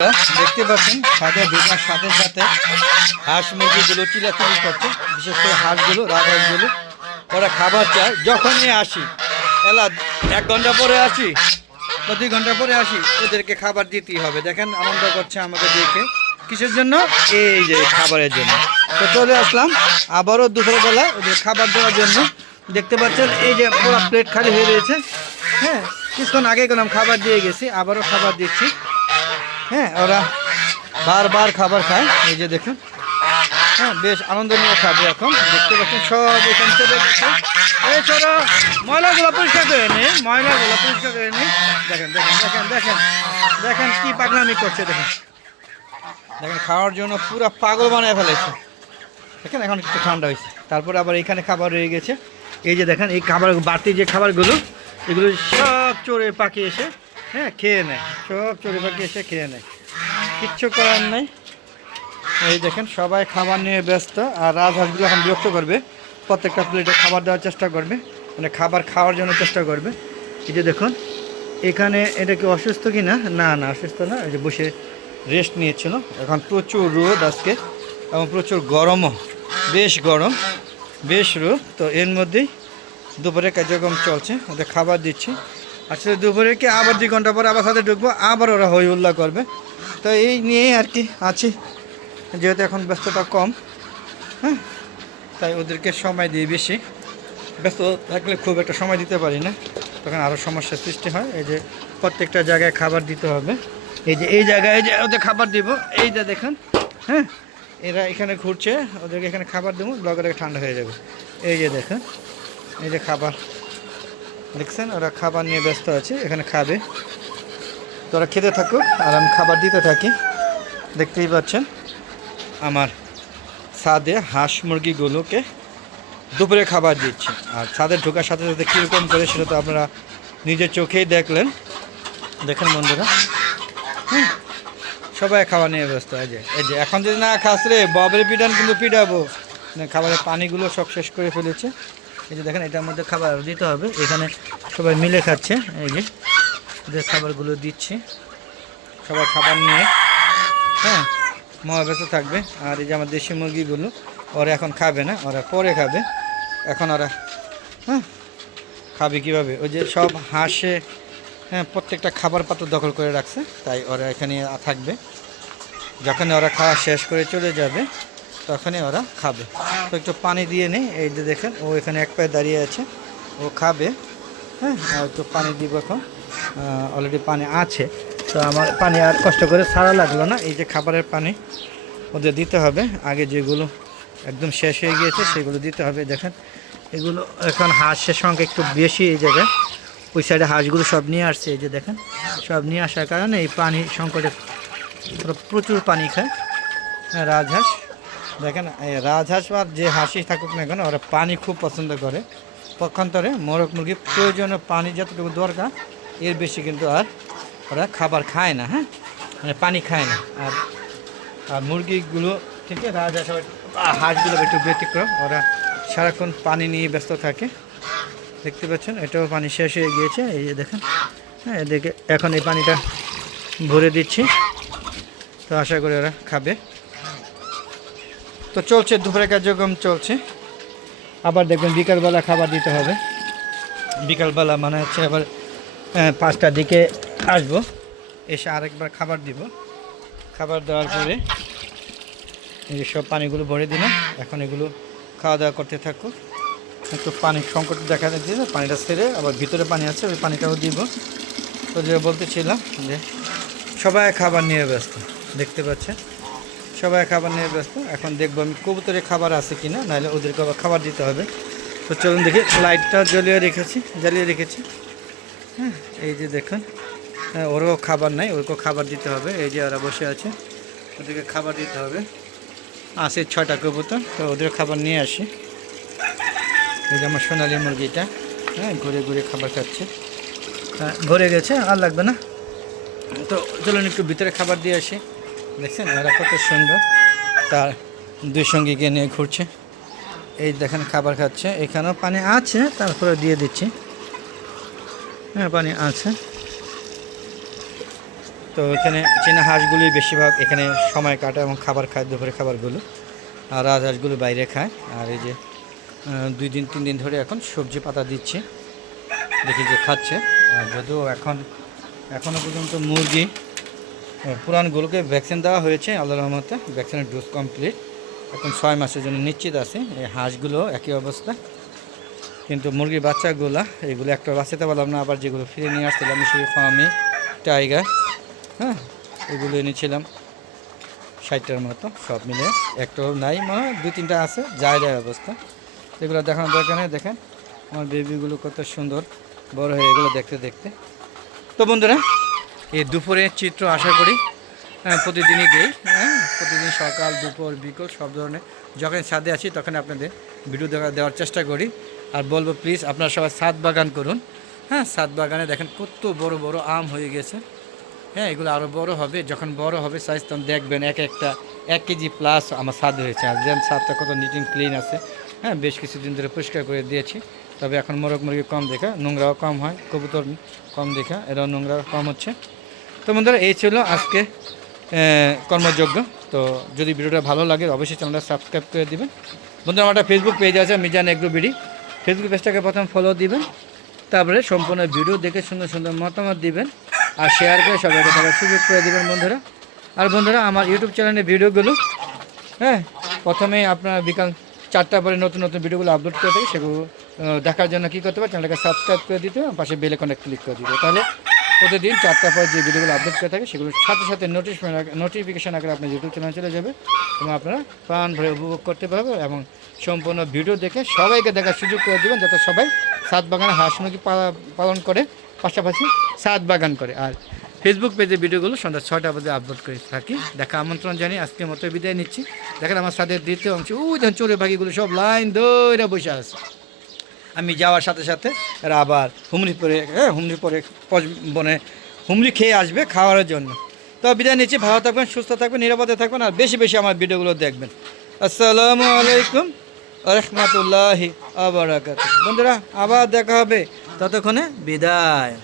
দেখতে পাচ্ছেন ছাদে ঢোকার সাথে সাথে হাঁস মুরগিগুলো চিলাচিলি করছে, বিশেষ করে হাঁসগুলো, রাজহাঁসগুলো। ওরা খাবার চায় যখনই আসি, এলা 1 ঘন্টা পরে আসি বা 2 ঘন্টা পরে আসি, ওদেরকে খাবার দিতেই হবে। দেখেন আনন্দ করছে আমাকে দেখে। কিসের জন্য? এই যে খাবারের জন্য। তো চলে আসলাম আবারও দুপুরবেলা ওদের খাবার দেওয়ার জন্য। দেখতে পাচ্ছেন এই যে পুরো প্লেট খালি হয়ে রয়েছে। হ্যাঁ, কিছুক্ষণ আগে গেলাম, খাবার দিয়ে গেছি, আবারও খাবার দিচ্ছি। হ্যাঁ, ওরা বারবার খাবার খায়, এই যে দেখুন। হ্যাঁ, বেশ আনন্দ নিয়ে খাবে এখন। দেখতে পাচ্ছেন সব এখান চলে গেছে। এই চলো, ময়লাগুলো পরিষ্কার করে নিই, ময়লাগুলো পরিষ্কার করে নিই। দেখেন দেখেন দেখেন দেখেন দেখেন কি পাগলামি করছে। দেখেন দেখেন, খাওয়ার জন্য পুরো পাগল বানিয়ে ফেলেছে। দেখেন এখন একটু ঠান্ডা হয়েছে, তারপরে আবার এখানে খাবার রয়ে গেছে। এই যে দেখেন, এই খাবার বাড়তি যে খাবারগুলো, এগুলো সব চড়ে পাখি এসে খেয়ে নেয়। সব চড়ে পাখি এসে খেয়ে নেয়, কিচ্ছু করার নেই। এই দেখেন সবাই খাবার নিয়ে ব্যস্ত। আর রাজহাঁসগুলো এখন বিরক্ত করবে, প্রত্যেকটা প্লেটে খাবার দেওয়ার চেষ্টা করবে, মানে খাবার খাওয়ার জন্য চেষ্টা করবে। এই যে দেখুন এখানে, এটা কি অসুস্থ কি না? না না, অসুস্থ না। এই যে বসে রেস্ট নিয়েছিল। এখন প্রচুর রোদ আজকে এবং প্রচুর গরমও, বেশ গরম, বেশ রোদ। তো এর মধ্যেই দুপুরে কার্যক্রম চলছে, ওদের খাবার দিচ্ছি। আসলে দুপুরে কি আবার 2 ঘন্টা পরে আবার সাথে ঢুকবো, আবার ওরা হই উল্লাহ করবে। তো এই নিয়েই আর কি আছি, যেহেতু এখন ব্যস্ততা কম। হ্যাঁ, তাই ওদেরকে সময় দিই বেশি। ব্যস্ত থাকলে খুব একটা সময় দিতে পারি না, তখন আরও সমস্যার সৃষ্টি হয়। এই যে প্রত্যেকটা জায়গায় খাবার দিতে হবে। এই যে এই জায়গায় যে ওদের খাবার দিব, এই যে দেখুন। হ্যাঁ, এরা এখানে ঘুরছে, ওদেরকে এখানে খাবার দেবো, ব্লগের ঠান্ডা হয়ে যাবে। এই যে দেখুন, এই যে খাবার দেখছেন, ওরা খাবার নিয়ে ব্যস্ত আছে, এখানে খাবে। তো ওরা খেতে থাকুক আর আমি খাবার দিতে থাকি। দেখতেই পাচ্ছেন আমার ছাদে হাঁস মুরগিগুলোকে দুপুরে খাবার দিচ্ছি। আর ছাদে ঢোকার সাথে সাথে কীরকম করে সেটা তো আপনারা নিজের চোখেই দেখলেন। দেখেন বন্ধুরা, সবাই খাবার নিয়ে ব্যস্ত। এই যে এখন যদি না খাস রে ববের পিটান কিন্তু পিটাবো। খাবারের পানিগুলো সব শেষ করে ফেলেছে। এই যে দেখেন, এটার মধ্যে খাবার দিতে হবে। এখানে সবাই মিলে খাচ্ছে। এই যে ওদের খাবারগুলো দিচ্ছি, সবাই খাবার নিয়ে মহাব্যস্ত থাকবে। আর এই যে আমার দেশি মুরগিগুলো, ওরা এখন খাবে না, ওরা পরে খাবে। এখন ওরা খাবে কীভাবে? ওই যে সব হাঁসে প্রত্যেকটা খাবার পাত্র দখল করে রাখছে, তাই ওরা এখানে থাকবে। যখন ওরা খাওয়া শেষ করে চলে যাবে তখনই ওরা খাবে। তো একটু পানি দিয়ে নেই। এই যে দেখেন, ও এখানে এক পায়ে দাঁড়িয়ে আছে, ও খাবে। আর একটু পানি দিব এখন, অলরেডি পানি আছে। তো আমার পানি আর কষ্ট করে ছাড়া লাগলো না। এই যে খাবারের পানি ওদের দিতে হবে, আগে যেগুলো একদম শেষ হয়ে গিয়েছে সেগুলো দিতে হবে। দেখেন এগুলো এখন হাঁসের সংখ্যা একটু বেশি এই জায়গায়, ওই সাইডে হাঁসগুলো সব নিয়ে আসছে। এই যে দেখেন, সব নিয়ে আসার কারণে এই পানি সংকটে প্রচুর পানি খায় রাজহাঁস। দেখেন রাজহাঁস আর যে হাঁসই থাকুক না কেন, ওরা পানি খুব পছন্দ করে। পক্ষান্তরে মোরগ মুরগি প্রয়োজনীয় পানি যতটুকু দরকার, এর বেশি কিন্তু আর ওরা খাবার খায় না। হ্যাঁ, মানে পানি খায় না। আর আর মুরগিগুলো থেকে রাজহাঁস, হাঁসগুলো একটু ব্যতিক্রম, ওরা সারাক্ষণ পানি নিয়ে ব্যস্ত থাকে। দেখতে পাচ্ছেন এটাও পানি শেষ হয়ে গিয়েছে। এই যে দেখেন, হ্যাঁ, এদিকে এখন এই পানিটা ভরে দিচ্ছি। তো আশা করি ওরা খাবে। তো চলছে, দুপুরে কার্যক্রম চলছে। আবার দেখবেন বিকালবেলা খাবার দিতে হবে। বিকালবেলা মানে হচ্ছে আবার 5টার দিকে আসবো, এসে আরেকবার খাবার দিব। খাবার দেওয়ার পরে এই সব পানিগুলো ভরে দিলাম। এখন এগুলো খাওয়া দাওয়া করতে থাকো। একটু পানির সংকট দেখা যাচ্ছে, পানিটা ছেড়ে আবার ভিতরে পানি আছে, ওই পানিটাও দিব। তো যে বলতেছিলাম যে সবাই খাবার নিয়ে ব্যস্ত, দেখতে পাচ্ছেন সবাই খাবার নিয়ে ব্যস্ত। এখন দেখবো আমি কবুতরের খাবার আছে কিনা, নাহলে ওদেরকে আবার খাবার দিতে হবে। তো চলুন দেখি, লাইটটা জ্বালিয়ে রেখেছি। হ্যাঁ, এই যে দেখুন, ওরও খাবার নাই, ওরকেও খাবার দিতে হবে। এই যে ওরা বসে আছে, ওদেরকে খাবার দিতে হবে। আছে 6টা কবুতর, তো ওদের খাবার নিয়ে আসি। এই যে আমার সোনালি মুরগিটা, ঘুরে ঘুরে খাবার খাচ্ছে। ভরে গেছে, আর লাগবে না। তো চলুন একটু ভিতরে খাবার দিয়ে আসি। দেখছেন এরা কত সুন্দর, তার 2 সঙ্গীকে নিয়ে ঘুরছে। এই দেখেন খাবার খাচ্ছে। এখানেও পানি আছে, তারপরে দিয়ে দিচ্ছি। হ্যাঁ, পানি আছে। তো এখানে চীনা হাঁসগুলোই বেশিরভাগ এখানে সময় কাটায় এবং খাবার খায়, দুপুরে খাবারগুলো। আর রাজহাঁসগুলো বাইরে খায়। আর এই যে 2 দিন 3 দিন ধরে এখন সবজি পাতা দিচ্ছে, দেখি যে খাচ্ছে। আর যদিও এখনও পর্যন্ত মুরগি পুরানগুলোকে ভ্যাকসিন দেওয়া হয়েছে, আল্লাহর রহমতে ভ্যাকসিনের ডোজ কমপ্লিট। এখন 6 মাসের জন্য নিশ্চিত আছে। এই হাঁসগুলো একই অবস্থা, কিন্তু মুরগির বাচ্চাগুলো এগুলো একটা বাঁচাতে পারলাম না। আবার যেগুলো ফিরে নিয়ে আসছিলাম সেই ফার্মি টাইগার, হ্যাঁ, এগুলো এনেছিলাম 60টার মতো, সব মিলে একটাও নাই, মানে 2-3টা আছে, যায় অবস্থা। এগুলো দেখানোর দরকার নেই। দেখেন আমার বেবিগুলো কত সুন্দর বড় হয়ে এগুলো দেখতে দেখতে। তো বন্ধুরা, এই দুপুরের চিত্র আশা করি প্রতিদিনই দেই, হ্যাঁ, প্রতিদিন সকাল দুপুর বিকেল সব ধরনের যখন ছাদে আছি তখন আপনাদের ভিডিও দেওয়ার চেষ্টা করি। আর বলবো প্লিজ আপনারা সবাই ছাদ বাগান করুন। হ্যাঁ, ছাদ বাগানে দেখেন কত বড় বড় আম হয়ে গেছে। হ্যাঁ, এগুলো আরও বড় হবে, যখন বড় হবে সাইজ তখন দেখবেন একটা 1 কেজি প্লাস আমার ছাদ হয়েছে। আর যেন ছাদটা কত নিট অ্যান্ড ক্লিন আছে। হ্যাঁ, বেশ কিছুদিন ধরে পরিষ্কার করে দিয়েছি। তবে এখন মোরগ মুরগি কম দেখা, নোংরাও কম হয়, কবুতর কম দেখা, এরাও নোংরা কম হচ্ছে। তো বন্ধুরা, এই ছিল আজকে কর্মযজ্ঞ। তো যদি ভিডিওটা ভালো লাগে অবশ্যই চ্যানেলটা সাবস্ক্রাইব করে দিবেন। বন্ধুরা, আমার একটা ফেসবুক পেজ আছে মিজান এগ্রো বিডি, ফেসবুক পেজটাকে প্রথম ফলো দিবেন, তারপরে সম্পূর্ণ ভিডিও দেখে সুন্দর সুন্দর মতামত দিবেন আর শেয়ার করে সবাইকে দেখার সুযোগ করে দেবেন বন্ধুরা। আর বন্ধুরা, আমার ইউটিউব চ্যানেলের ভিডিওগুলো, হ্যাঁ, প্রথমেই আপনার বিকাল 4টার পরে নতুন নতুন ভিডিওগুলো আপলোড করে থাকি। সেগুলো দেখার জন্য কী করতে হবে, চ্যানেলটাকে সাবস্ক্রাইব করে দিতে হবে, পাশে বেল আইকনে ক্লিক করে দিতে হবে। তাহলে প্রতিদিন 4টার পর যে ভিডিওগুলো আপলোড করে থাকে সেগুলোর সাথে সাথে নোটিফিকেশান আকারে আপনার ইউটিউব চ্যানেল চলে যাবে এবং আপনারা প্রাণ ভরে উপভোগ করতে পারবেন এবং সম্পূর্ণ ভিডিও দেখে সবাইকে দেখার সুযোগ করে দেবেন, যাতে সবাই ছাদ বাগানে হাঁস মুরগি পালন করে, পাশাপাশি ছাদ বাগান করে। আর ফেসবুক পেজে ভিডিওগুলো সন্ধ্যা 6টা বাজে আপলোড করে থাকি। দেখা আমন্ত্রণ জানিয়ে আজকের মতো বিদায় নিচ্ছি। দেখেন আমার ছাদের দ্বিতীয় অংশ, ওই দেখেন চোরে পাখিগুলো সব লাইন ধরে বসে আছে। আমি যাওয়ার সাথে সাথে এরা আবার হুমড়ি পরে মানে হুমড়ি খেয়ে আসবে খাওয়ার জন্য। তো বিদায় নিচ্ছি, ভালো থাকবেন, সুস্থ থাকবেন, নিরাপদে থাকবেন আর বেশি বেশি আমার ভিডিওগুলো দেখবেন। আসসালামু আলাইকুম রহমতুল্লাহি ওয়া বারাকাতুহু। বন্ধুরা, আবার দেখা হবে, ততক্ষণে বিদায়।